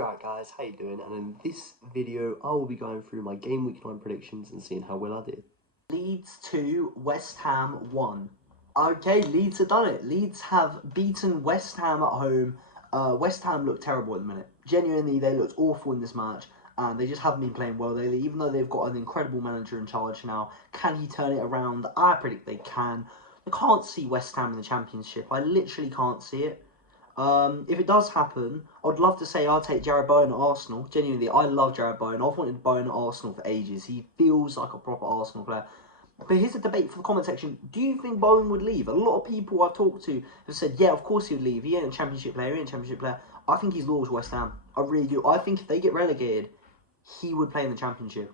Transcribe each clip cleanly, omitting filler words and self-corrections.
Alright guys, how you doing? And in this video, I will be going through my game week 9 predictions and seeing how well I did. Leeds 2, West Ham 1. Okay, Leeds have done it. Leeds have beaten West Ham at home. West Ham look terrible at the minute. Genuinely, they looked awful in this match. And they just haven't been playing well lately, even though they've got an incredible manager in charge now. Can he turn it around? I predict they can. I can't see West Ham in the Championship. I literally can't see it. If it does happen, I'd love to say I'll take Jarrod Bowen at Arsenal. Genuinely, I love Jarrod Bowen. I've wanted Bowen at Arsenal for ages. He feels like a proper Arsenal player. But here's a debate for the comment section. Do you think Bowen would leave? A lot of people I've talked to have said, yeah, of course he would leave. He ain't a Championship player. He ain't a Championship player. I think he's loyal to West Ham. I really do. I think if they get relegated, he would play in the Championship.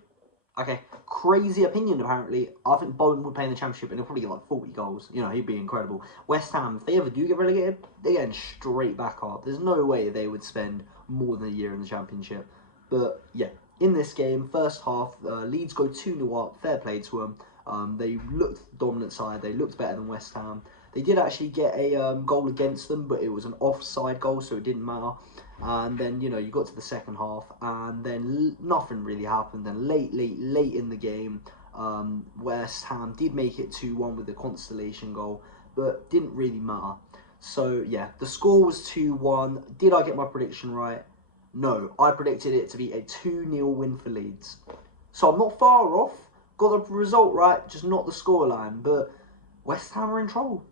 Okay, crazy opinion apparently. I think Bowen would play in the Championship and he'll probably get like 40 goals. You know, he'd be incredible. West Ham, if they ever do get relegated, they're getting straight back up. There's no way they would spend more than a year in the Championship. But yeah, in this game, first half, Leeds go 2-0 up. Fair play to them. They looked dominant side. They looked better than West Ham. They did actually get a goal against them, but it was an offside goal, so it didn't matter. And then, you know, you got to the second half, and then nothing really happened. Then late in the game, West Ham did make it 2-1 with the consolation goal, but didn't really matter. So, yeah, the score was 2-1. Did I get my prediction right? No, I predicted it to be a 2-0 win for Leeds. So I'm not far off. Got the result right, just not the scoreline. But West Ham are in trouble.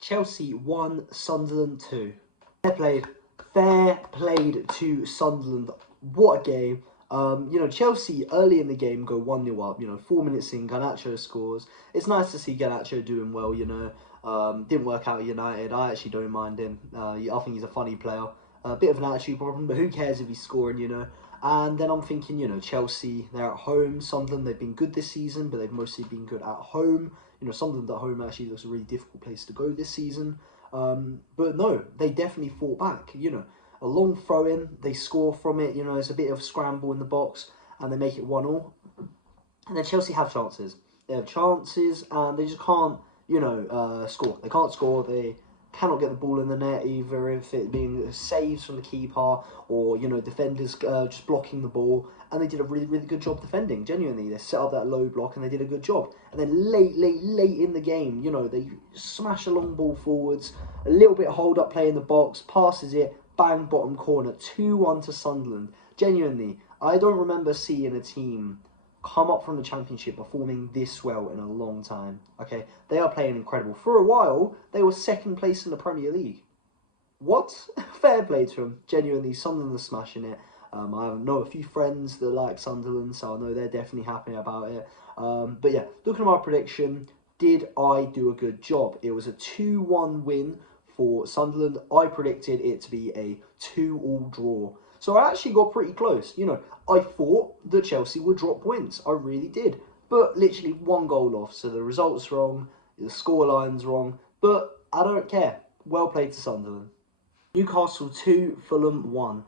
Chelsea 1, Sunderland 2. Fair played to Sunderland. What a game. You know, Chelsea early in the game go 1-0 up. You know, 4 minutes in, Garnacho scores. It's nice to see Garnacho doing well, you know. Didn't work out at United. I actually don't mind him. I think he's a funny player. A bit of an attitude problem, but who cares if he's scoring, you know. And then I'm thinking, you know, Chelsea, they're at home. Sunderland, they've been good this season, but they've mostly been good at home. You know, Sunderland at home actually looks a really difficult place to go this season. But no, they definitely fought back. You know, a long throw-in, they score from it. You know, it's a bit of a scramble in the box, and they make it 1-1. And then Chelsea have chances. They have chances, and they just can't, you know, score. They can't score. They cannot get the ball in the net, either if it being saves from the keeper or, you know, defenders just blocking the ball. And they did a really good job defending, genuinely. They set up that low block and they did a good job. And then late in the game, you know, they smash a long ball forwards, a little bit of hold-up play in the box, passes it, bang, bottom corner, 2-1 to Sunderland. Genuinely, I don't remember seeing a team come up from the Championship performing this well in a long time. Okay, they are playing incredible. For a while, they were second place in the Premier League. What? Fair play to them. Genuinely, Sunderland are smashing it. I know a few friends that like Sunderland, so I know they're definitely happy about it. But yeah, looking at my prediction, did I do a good job? It was a 2-1 win for Sunderland. I predicted it to be a 2-2 draw. So I actually got pretty close. You know, I thought that Chelsea would drop points. I really did. But literally one goal off. So the result's wrong. The scoreline's wrong. But I don't care. Well played to Sunderland. Newcastle 2, Fulham 1.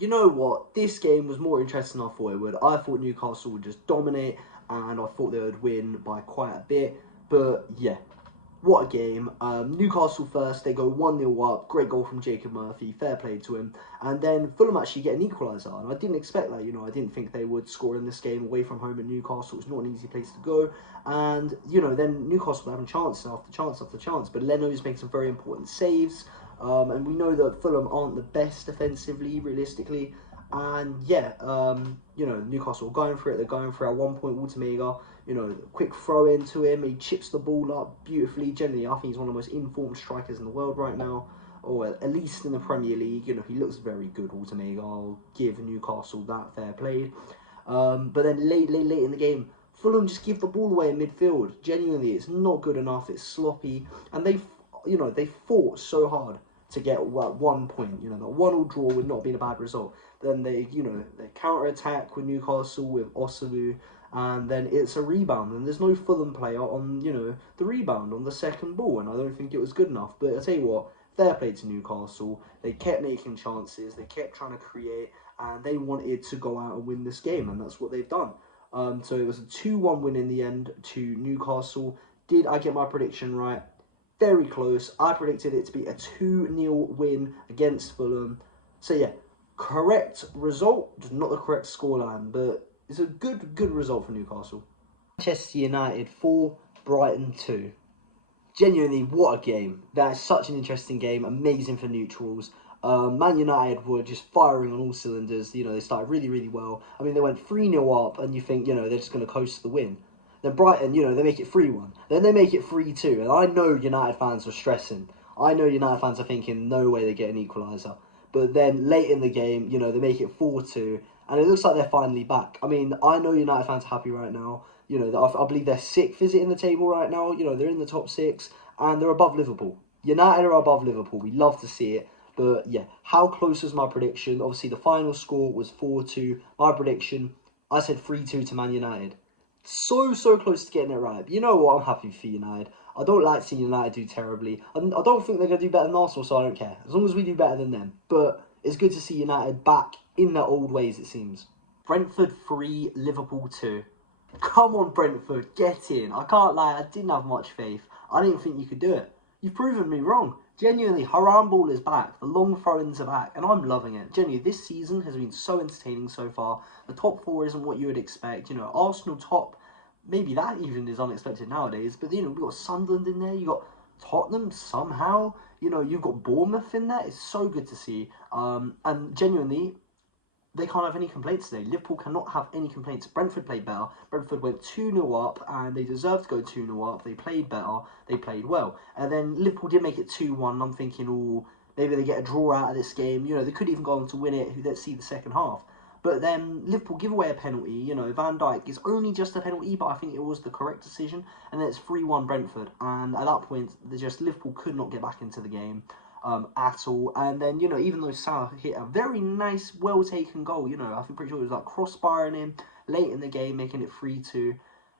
You know what? This game was more interesting than I thought it would. I thought Newcastle would just dominate. And I thought they would win by quite a bit. But yeah. What a game. Newcastle first, they go 1-0 up. Great goal from Jacob Murphy. Fair play to him. And then Fulham actually get an equaliser. And I didn't expect that, you know. I didn't think they would score in this game away from home at Newcastle. It's not an easy place to go. And, you know, then Newcastle having chance after chance after chance. But Leno's making some very important saves. And we know that Fulham aren't the best defensively, realistically. And yeah, you know, Newcastle are going for it. They're going for it. At one point, Watermega, you know, quick throw into him. He chips the ball up beautifully. Generally, I think he's one of the most informed strikers in the world right now, or at least in the Premier League. You know, he looks very good, Watermega. I'll give Newcastle that fair play. But then late in the game, Fulham just give the ball away in midfield. Genuinely, it's not good enough. It's sloppy, and they fought so hard to get 1 point. You know, the 1-1 draw would not have been a bad result. Then they counter-attack with Newcastle with Osalu, and then it's a rebound, and there's no Fulham player on, you know, the rebound on the second ball, and I don't think it was good enough. But I tell you what, fair play to Newcastle. They kept making chances, they kept trying to create, and they wanted to go out and win this game, and that's what they've done. So it was a 2-1 win in the end to Newcastle. Did I get my prediction right? Very close. I predicted it to be a 2-0 win against Fulham. So yeah, Correct result, just not the correct scoreline, but it's a good result for Newcastle. Manchester United 4, Brighton 2. Genuinely, what a game. That is such an interesting game, amazing for neutrals. Man United were just firing on all cylinders. You know, they started really well. I mean, they went 3-0 up, and you think, you know, they're just going to coast to the win. Then Brighton, you know, they make it 3-1. Then they make it 3-2. And I know United fans were stressing. I know United fans are thinking, no way they get an equaliser. But then late in the game, you know, they make it 4-2. And it looks like they're finally back. I mean, I know United fans are happy right now. You know, I believe they're 6th, is it, in the table right now? You know, they're in the top 6, and they're above Liverpool. United are above Liverpool. We love to see it. But, yeah, how close was my prediction? Obviously, the final score was 4-2. My prediction, I said 3-2 to Man United. So close to getting it right. But you know what? I'm happy for United. I don't like seeing United do terribly. I don't think they're going to do better than Arsenal, so I don't care. As long as we do better than them. But it's good to see United back in their old ways, it seems. Brentford 3, Liverpool 2. Come on, Brentford, get in. I can't lie, I didn't have much faith. I didn't think you could do it. You've proven me wrong. Genuinely, Haram ball is back. The long throw-ins are back, and I'm loving it. Genuinely, this season has been so entertaining so far. The top 4 isn't what you would expect. You know, Arsenal top, maybe that even is unexpected nowadays. But, you know, we've got Sunderland in there. You've got Tottenham somehow. You know, you've got Bournemouth in there. It's so good to see. And genuinely, they can't have any complaints today. Liverpool cannot have any complaints. Brentford played better. Brentford went 2-0 up, and they deserved to go 2-0 up. They played better. They played well. And then Liverpool did make it 2-1. I'm thinking, oh, maybe they get a draw out of this game. You know, they could even go on to win it. Let's see the second half. But then Liverpool give away a penalty. You know, Van Dijk is only just a penalty, but I think it was the correct decision. And then it's 3-1 Brentford. And at that point, Liverpool could not get back into the game. At all. And then, you know, even though Salah hit a very nice, well-taken goal, you know, I think pretty sure it was like crossbarring him late in the game, making it 3-2,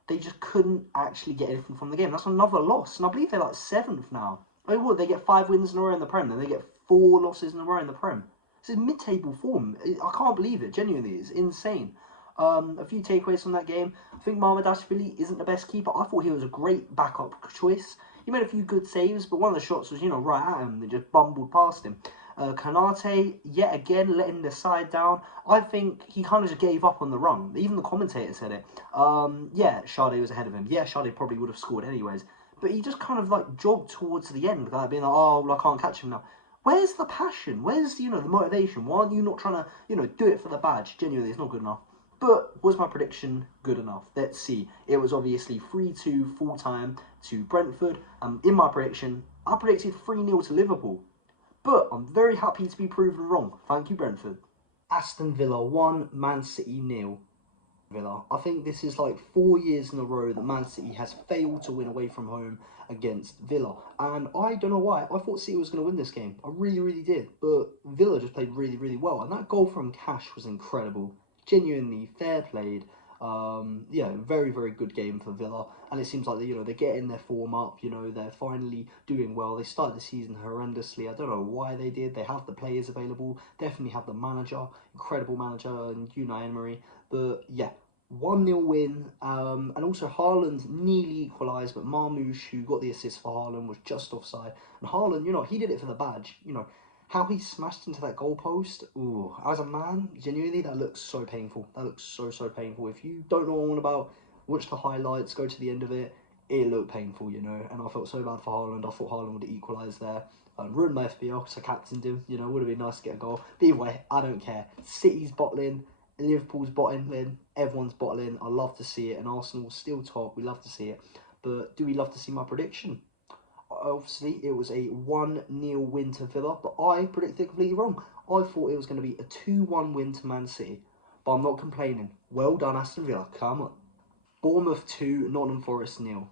they just couldn't actually get anything from the game. That's another loss. And I believe they're like 7th now. Oh, what? They get 5 wins in a row in the Prem, then they get 4 losses in a row in the Prem. This is mid-table form. I can't believe it. Genuinely, it's insane. A few takeaways from that game. I think Mamardashvili isn't the best keeper. I thought he was a great backup choice. He made a few good saves, but one of the shots was, you know, right at him. They just bumbled past him. Kanate, yet again, letting the side down. I think he kind of just gave up on the run. Even the commentator said it. Yeah, Sade was ahead of him. Yeah, Sade probably would have scored anyways. But he just kind of, like, jogged towards the end, like, being like, oh, well, I can't catch him now. Where's the passion? Where's, you know, the motivation? Why aren't you not trying to, you know, do it for the badge? Genuinely, it's not good enough. But was my prediction good enough? Let's see. It was obviously 3-2 full-time to Brentford. In my prediction, I predicted 3-0 to Liverpool. But I'm very happy to be proven wrong. Thank you, Brentford. Aston Villa 1, Man City 0. Villa. I think this is like 4 years in a row that Man City has failed to win away from home against Villa. And I don't know why. I thought City was going to win this game. I really did. But Villa just played really well. And that goal from Cash was incredible. Genuinely fair played. Yeah, very good game for Villa, and it seems like they're getting their form up. You know, they're finally doing well. They started the season horrendously. I don't know why they did. They have the players available. Definitely have the manager, incredible manager, and Unai Emery. But yeah, 1-0 win. And also Haaland nearly equalised, but Marmoush, who got the assist for Haaland, was just offside. And Haaland, you know, he did it for the badge. You know, how he smashed into that goalpost, ooh, as a man, genuinely, that looks so painful. That looks so painful. If you don't know all about, watch the highlights, go to the end of it, it looked painful, you know, and I felt so bad for Haaland. I thought Haaland would have equalised there. Ruined my FPL, so I captained him, you know, would have been nice to get a goal. But either way, I don't care. City's bottling, Liverpool's bottling, everyone's bottling. I love to see it, and Arsenal still top. We love to see it. But do we love to see my prediction? Obviously, it was a 1-0 win to Villa, but I predicted completely wrong. I thought it was going to be a 2-1 win to Man City, but I'm not complaining. Well done, Aston Villa. Come on. Bournemouth 2, Nottingham Forest 0.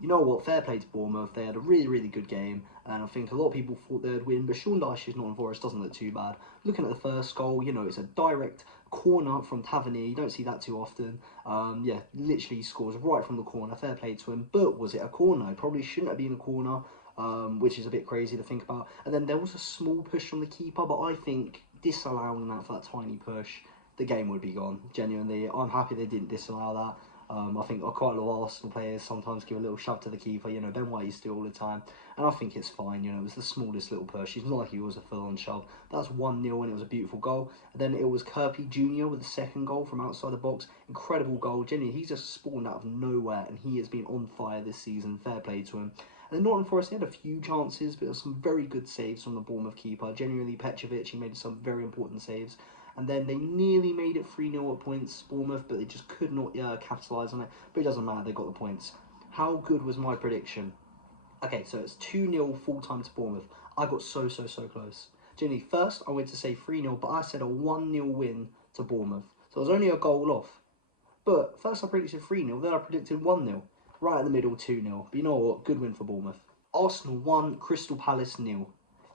You know what? Fair play to Bournemouth. They had a really good game, and I think a lot of people thought they'd win, but Sean Dyche's Nottingham Forest doesn't look too bad. Looking at the first goal, you know, it's a direct corner from Tavernier. You don't see that too often. Yeah, literally scores right from the corner. Fair play to him. But was it a corner? It probably shouldn't have been a corner, which is a bit crazy to think about. And then there was a small push from the keeper, but I think disallowing that for that tiny push, the game would be gone. Genuinely, I'm happy they didn't disallow that. I think quite a lot of Arsenal players sometimes give a little shove to the keeper. You know, Ben White used to do all the time, and I think it's fine. You know, it was the smallest little push. It's not like he was a full-on shove. That's 1-0, and it was a beautiful goal. And then it was Kirby Jr. with the second goal from outside the box. Incredible goal. Genuinely, he's just spawned out of nowhere, and he has been on fire this season. Fair play to him. And then Nottingham Forest, they had a few chances, but there were some very good saves from the Bournemouth keeper. Genuinely, Petrovic, he made some very important saves. And then they nearly made it 3-0 at points, Bournemouth, but they just could not capitalise on it. But it doesn't matter, they got the points. How good was my prediction? Okay, so it's 2-0 full-time to Bournemouth. I got so close. Genuinely, first I went to say 3-0, but I said a 1-0 win to Bournemouth. So I was only a goal off. But first I predicted 3-0, then I predicted 1-0. Right in the middle, 2-0. But you know what? Good win for Bournemouth. Arsenal 1, Crystal Palace 0.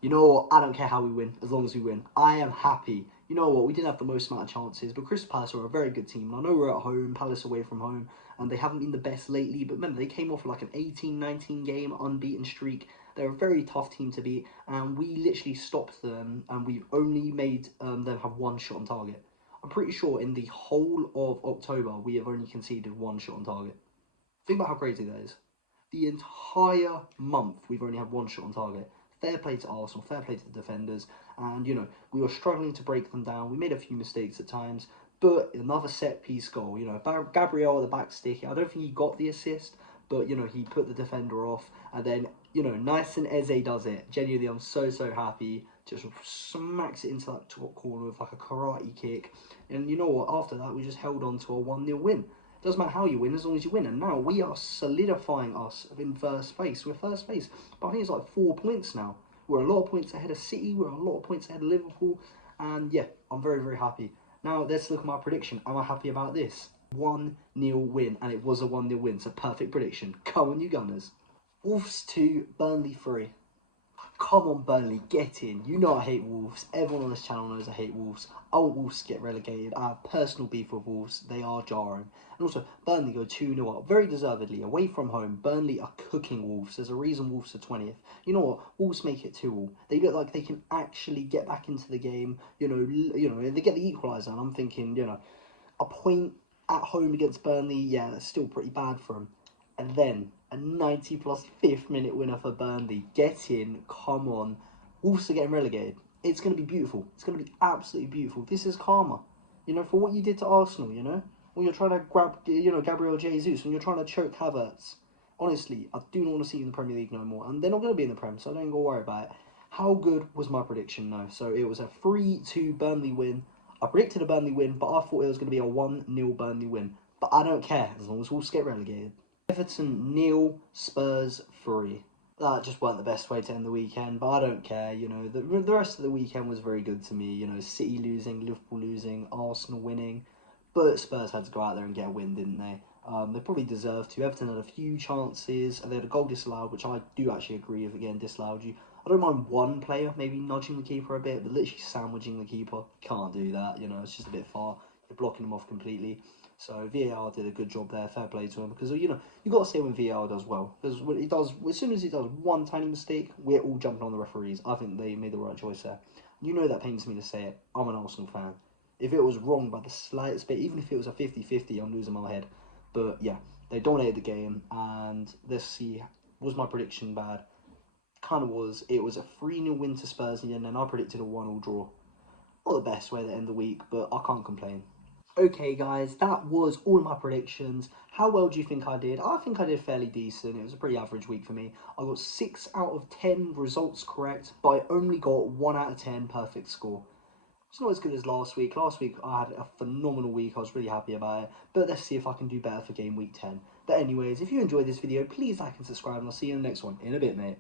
You know what? I don't care how we win, as long as we win. I am happy. You know what? We didn't have the most amount of chances, but Crystal Palace are a very good team. And I know we're at home, Palace away from home, and they haven't been the best lately. But remember, they came off like an 18-19 game unbeaten streak. They're a very tough team to beat, and we literally stopped them, and we've only made them have one shot on target. I'm pretty sure in the whole of October, we have only conceded one shot on target. Think about how crazy that is. The entire month, we've only had one shot on target. Fair play to Arsenal, fair play to the defenders. And, you know, we were struggling to break them down. We made a few mistakes at times. But another set-piece goal. You know, Gabriel at the back stick. I don't think he got the assist. But, you know, he put the defender off. And then, you know, nice and Eze does it. Genuinely, I'm so happy. Just smacks it into that top corner with like a karate kick. And you know what? After that, we just held on to a 1-0 win. Doesn't matter how you win, as long as you win. And now we are solidifying us in first place. We're first place. But I think it's like 4 points now. We're a lot of points ahead of City. We're a lot of points ahead of Liverpool. And yeah, I'm very happy. Now let's look at my prediction. Am I happy about this? 1-0 win. And it was a 1-0 win. So perfect prediction. Come on, you Gunners. Wolves 2, Burnley 3. Come on, Burnley, get in. You know I hate Wolves. Everyone on this channel knows I hate Wolves. I want Wolves to get relegated. I have personal beef with Wolves. They are jarring. And also, Burnley go 2-0 up, very deservedly. Away from home, Burnley are cooking Wolves. There's a reason Wolves are 20th. You know what? Wolves make it 2-2. They look like they can actually get back into the game. You know, they get the equaliser, and I'm thinking, you know, a point at home against Burnley, yeah, that's still pretty bad for them. And then a 90 plus 5th minute winner for Burnley. Get in, come on. Wolves are getting relegated. It's going to be beautiful. It's going to be absolutely beautiful. This is karma, you know, for what you did to Arsenal, you know. When you're trying to grab, you know, Gabriel Jesus, when you're trying to choke Havertz. Honestly, I do not want to see you in the Premier League no more. And they're not going to be in the Prem, so I don't go worry about it. How good was my prediction, though? So it was a 3-2 Burnley win. I predicted a Burnley win, but I thought it was going to be a 1-0 Burnley win. But I don't care, as long as Wolves get relegated. Everton 0, Spurs 3. That just weren't the best way to end the weekend, but I don't care. You know, the rest of the weekend was very good to me. You know, City losing, Liverpool losing, Arsenal winning, but Spurs had to go out there and get a win, didn't they? They probably deserved to. Everton had a few chances. They had a goal disallowed, which I do actually agree with. Again, disallowed you. I don't mind one player maybe nudging the keeper a bit, but literally sandwiching the keeper, can't do that. You know, it's just a bit far. You're blocking him off completely. So VAR did a good job there. Fair play to him, because you know you got to say when VAR does well, because when it does, as soon as it does one tiny mistake, we're all jumping on the referees. I think they made the right choice there. You know that pains me to say it. I'm an Arsenal fan. If it was wrong by the slightest bit, even if it was a 50-50, I'm losing my head. But yeah, they dominated the game, and let's see, was my prediction bad? Kind of was. It was a 3-0 win to Spurs, and then I predicted a 1-1 draw. Not the best way to end the week, but I can't complain. Okay guys, that was all of my predictions. How well do you think I did? I think I did fairly decent. It was a pretty average week for me. I got 6 out of 10 results correct, but I only got 1 out of 10 perfect score. It's not as good as last week. Last week I had a phenomenal week. I was really happy about it. But let's see if I can do better for game week 10. But anyways, if you enjoyed this video, please like and subscribe, and I'll see you in the next one. In a bit, mate.